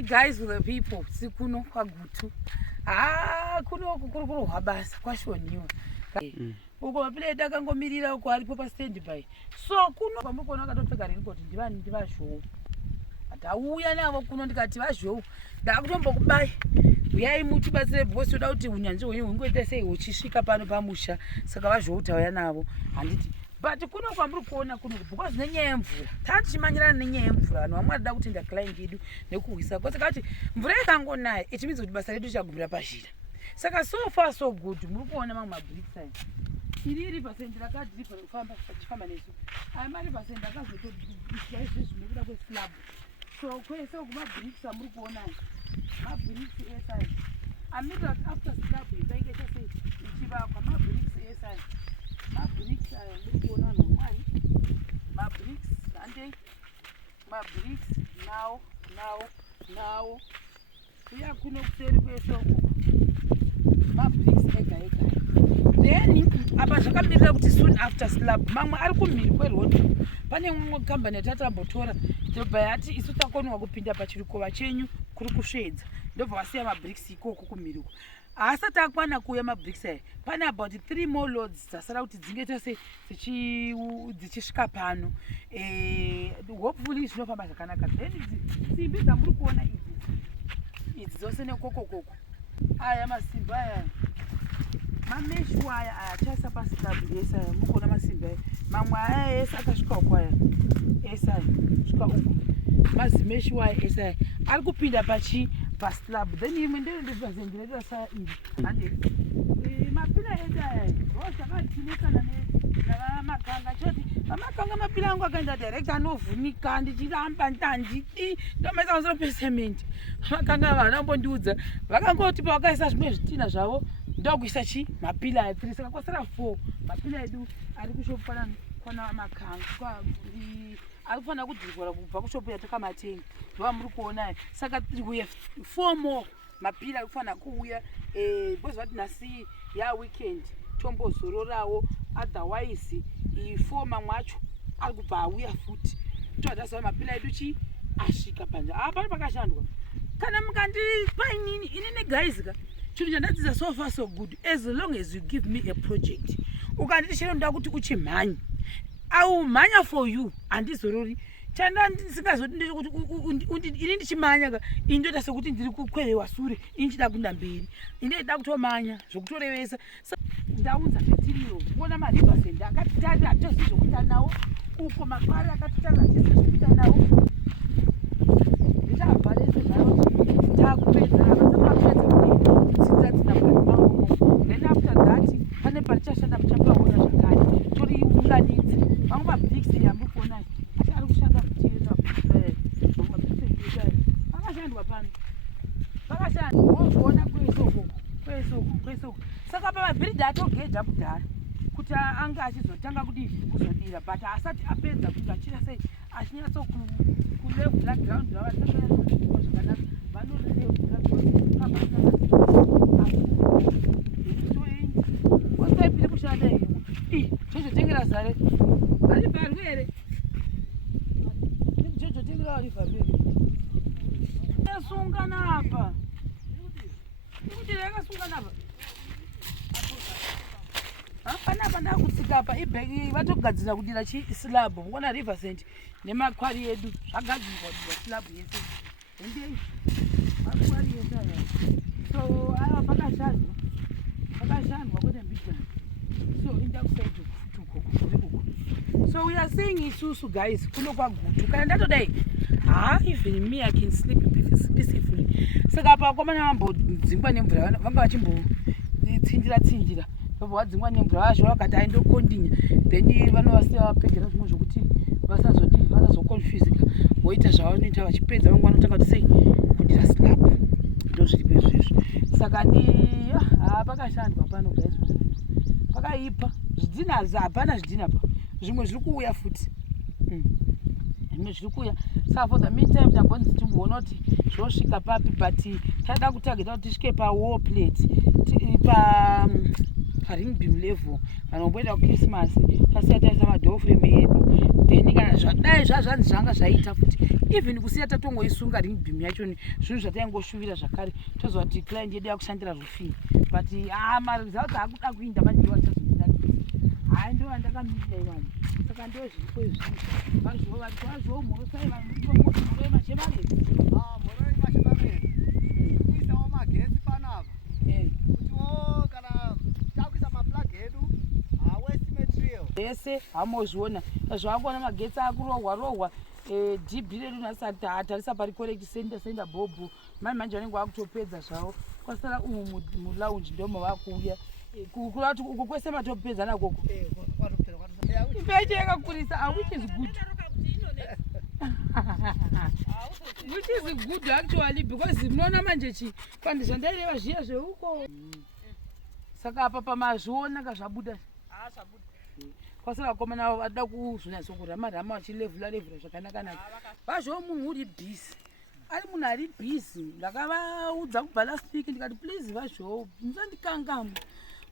Hey guys, with the people, sikuno kwa gutu. Kuno kukuru habasa kwa shoniwa. Uko mapile takangomirira uko alipo pa standby. So kuno pamukona akatopfeka record ndivashow. Atauya navo kuno ndikati vashow. Ndakutombo kubai. Uyai muti basire bosi uda kuti unyanzvi wenyu ungoita sei uchisvika pano pamusha. Saka vashow utauya navo. Handiti but kuno kwamburi kuona kuno because nenyaya yemvura tachimanyirana nenyaya yemvura vanhu vamwe vada kutenda client yedu nekuhwisa kwose kati mvura ikangonaya it means kuti basa redu richagumira pazhira. Saka so far so good muri kuona mamwe mabricks aya iri pasend rakadhiripha rekufamba pachifamba nesu aya maripasend akazotoisira izvezvi nekuda kweslab so kwese kumabricks amuri kuona mabricks esaya amid after slab ipaike chase ichivakwa mabricks esaya mabricks aya muri kuona vanhu vamwari mabricks ande mabricks nawo uya kuno kuseri kwese uko mabricks ega then apa zvakamirira kuti soon after slab mamwe ari kumhiri kweroad pane mumwe kambani yatatambotora ndobva yati isu takonwa kupinda pachirikova chenyu kuri kusvedza ndobva vasiya mabricks ikoko kumhiri uko asati akwana kuuya mabricks aya pane about 3 more loads dzasara kuti dzinge tose dzichisvika pano hopefully zvinofamba zvakanaka then simbi dzamuri kuona idzi dzose nekokokoko aya masimbi aya mameshi waya aya achaisa paslab ese aya mukuona masimbi aya mamwe aya ese akasvika uko aya ese aya svika uko mazimeshi waya ese aya ari kupinda paslab then imwe ndendibazendiraita saa iri hande mapila edu aya zvakatinesana navamakanga choti vamakanga mapila angu akaenda direct anovhunika ndichiramba ndanditi ndomaisa pamusoro pesemende vamakanga vanambondiudza vakangoti pavakaisa zvimwe zvitina zvavo ndokuisa mapila aya 3 saka kwasara 4 mapila edu ari kushopu kwana makanga ari kufanira kudhirigora kubva kushopu yatakamatenga ndova muri kuona saka tirikuuya 4 more mapila ari kufanira kuuya because vati nhasi weekend tombozororawo otherwise 4 mamwe acho ari kubva auya futi toatazava mapila edu asvika panja pana pakashandwa kana mukandipa inini guysika chinhu chandadzidza so far so good as long as you give me a project ukanditi chero ndoda kuti uchimhanya aumhanya for you handizorori chanda ndisingazoti ndekuti ini ndichimhanya ini ndoita sekuti ndiri kukwerewa sure ini ndichida kuenda mberi ini ndida kutomhanya zvokutorevesa ndaunza zvetiriyo kuona marivasend akatitarira hatozivi zvokuita nawo uko makwari akatitarira hatizivi zvokuita nawo ndichabva lese zvaro takupedza vatapapedza kudzidza panimaomo then after that pane parichashanda muchapaona zvakare tori unganidzi vamwe mabricks yamuri kuona ati ari kushanda kuchiita vakashandwa pano vakashandwa wozoona kwesoko saka pamabhiridha atogedha kudhara kuti anga achizotanga kuzodira but asati apedza kuti achira sei achinyatso kulevula ground ravaaa zvakanaka vanorevula wasaipiri kushanda imwe chozotengera zare arivharwe here chozotengera arivharwe here asungana apa kuti yakasungana apa panapa ndakutsika apa ibheki vatogadzira kudira slab muona riversend nemakwari edu zvagadzirwa kudira slab yese endei makwari yese aya so ava pakashandwa kwete mbijana so inda kusaidi kufutuko so we are saying isusu guys kuno kwagutu kana ndatodai even me I can sleep peacefully saka apa kwamana vambodzingwa nemvura vanga vachimbotsinjira vadzingwa nemvura vazvo vakati aindokondinya then vanovasiya vapegera zvimwe zvokuti vasazokonfusika voita zvavanoita vachipedza vamwe vanotanga kuti sei kudira slab ndo zviripo izvezvo saka pakashandwa pano guys pakaipa zvidhina hapana zvidhina pa zvimwe zviri kuuya futi zvimwe zviri kuuya saka for the meantime tambonzi timboona kuti zvosvika papi but tada kutageta kuti tisvike pawall plate paring beam level vanhu vomboenda kuchristmas tasiya taisa madhoo frame yedu then kana zvadai zvazvanzi zvanga zvaita futi even kusiya tatongoisunga ring beam yacho zvinhu zvataingoshuvira zvakare tozwa kuti client yedu yakushandira roofing but maresults akuda kuinda manje ndo atazodina hayi ndo andakamira iwana saka ndo zviripo izvi vazvo mhorosai mhoro yemachemare mhoro yemachemare kuisawo magetsi panapa kutiwo kana takuisa maplug edu waste material yese hamozviona zvakuona magetsi akurohwa DB redu nasati hatarisa pari correct senda bobho manje vanenge vakutopedza zvavo kwasara umu mulaunji ndomo vakuuya kurati uko kwese matopedza nakoko ipeche yakakurisa which is good which is good actually because munoona manje chipande zvandaireva zviya zveuko saka apa pamazviona kazvabuda kwasara vakomana vada kuzvinyatsokura marama vachilevhula zvakanaka vazvo munhu uri bhisi ari munhu ari bhisi ndakavaudza kubva last week ndikati please vazvo musandikangamo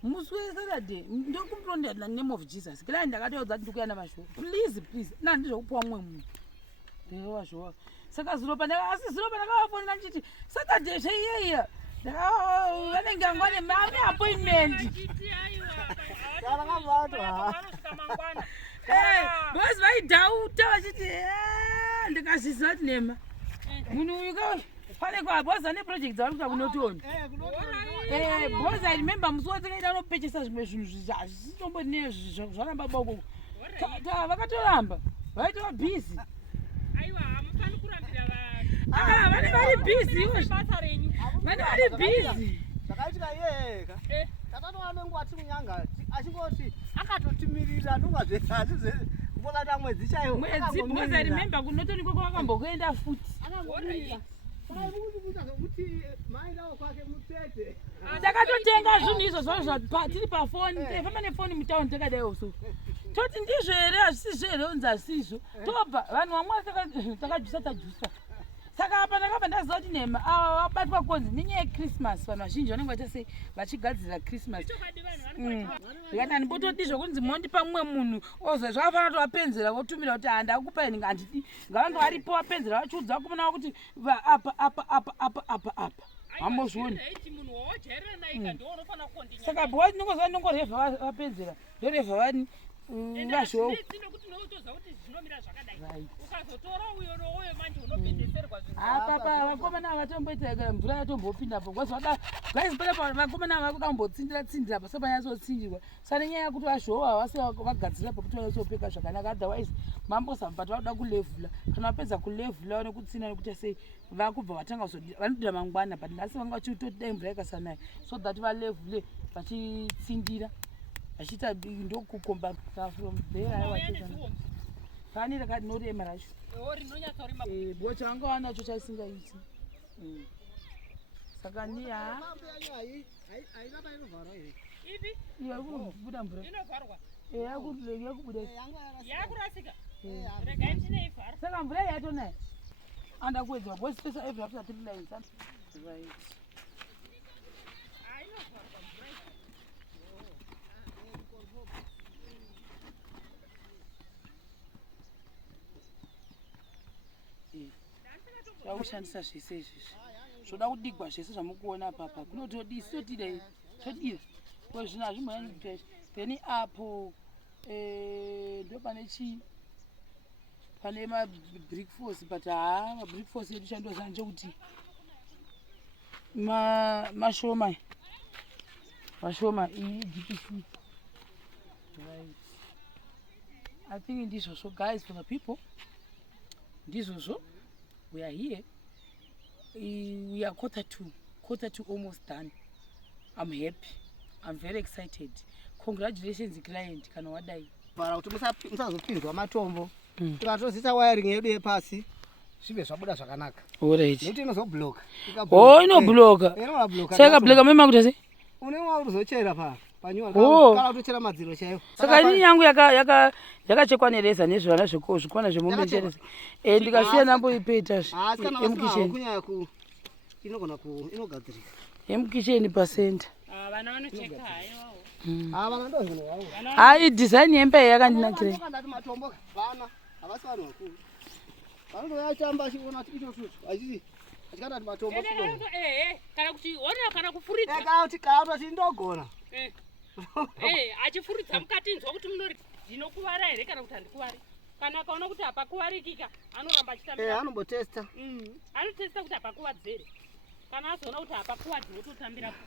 musi wesaturday ndokumronda name of Jesus kila ndakataudza kuti ndikuya navazvo please nandizvokupuwa mumwe munhu ndevazvo saka zuro pandakavafonera ndichiti saturday zveiyeya vanenge angwane mame appointment bosi vaidhauta vachiti ndikazviziva kuti nema munhu uyu pane kwabosa neproject dzavari kuta kunotoni bosi I remember musi watsakaita unopechesa zvimwe zvinhu hazvisitombo zvaramba boko vakatoramba vaitova bhizi vane vari bhizi vane vari bhizi zvakaitika iyeyeka tatatoa nenguva tikunyanga achingoti akatotimirira ndongazvezasi kumbonata mwedzi chaiwo mwedzi because I remember kunotoni kwako vakambokuenda futi takatotenga zvinhu izvo zvavo tiri pafoni taifamba nefoni mutauni takadaiwo so toti ndizvo here hazvisizvo here unzi hasizvo tobva vanhu vamwe takajusa saka apa ndakabva ndaziva kuti nema ava vabatwa konzi nenyaya yechristmas vanhu vazhinji vanenge vaita sei vachigadzirira christmas ndikati handimbotodizvo kunzi mondipa mumwe munhu ozva zvakafanira kuti vapenzera votumira kuti handakupa ini handidi ngavange varipo vapenzera vachiudza vakomana vavo kuti apa hambozvioni saka bwa ndinongozva ndongorevha vapenzera ndorevha vani vazvou apapa vakomana vatomboita mvura yatombopindapo kwazvada guys papa vakomana ava kuda kumbotsindira pa sapanyatsotsindurwa saka nenyaya yekuti vazhova vase vagadzira pakuti vanyatsopfeka zvakanaka otherwise mambosamba but vakuda kulevhula kana vapedza kulevhula vane kutsinda nekuti sei vakubva vatanga vanodira mangwana but nhasi vanga vachitodai mvura yakasanaya so that valevhule vachitsindira vachiita ndokukomba from there fanira kati norema racho bocha vanga vanacho chaisingaiti saka niya kubuda mvura yakubuda saka mvura yatonaya andakuwedzwa bosi pesa every after 3 lines right kushandisa zvese izvizvi zvoda kudigwa zvese zvamukuona apapa kunotodisotidai todira ko zvino hazvimboyanyi kuita then apo ndo pane chii pane mabrick force but mabrick force edu chandozana nchokuti mashoma DPC right. I think ndizvozvo guys for the people ndizvozvo we are here. We are quarter to almost done. I'm happy. I'm very excited. Congratulations client kana wadai. Para kuti musazopinzwa matombo. Tikatozisa wiring yedu yepasi. Zvive zvabuda zvakanaka. Alright. Nekuti inozoblock. Oh, inoblocka. Saka blocka mema kuti sei? Unewa uruzochera pa. Panyuwa kana kutochera madziro chaiwo. Saka ini yangu yakachekwa nereza nezvana zvikona zvemomenteresa. Ndikasiya nambo ipeta emukisheni. Kunyaya ku inogona inogadzirika. Emukisheni pasenta. Vana vanocheka hayo. Vana ndo zvino yawo. Hai design yembe yakandinakira. Ndati matombo vana avasi vanhu vakuru. Anotamba achiona kuti icho tutu. Achiti achikati matombo chido. Kana kuti ona kana kufuridza. Kana kuti kaauta chindogona. Achifuridza mukati nzwa kuti munori ndinokuvara here kana kuti handikuvari. Kana akaona kuti hapakuvarikika anoramba achitambira. Anombotesta. Anotesta kuti hapakuwadzere. Kana azoona kuti hapakuwadzi wototambirapo.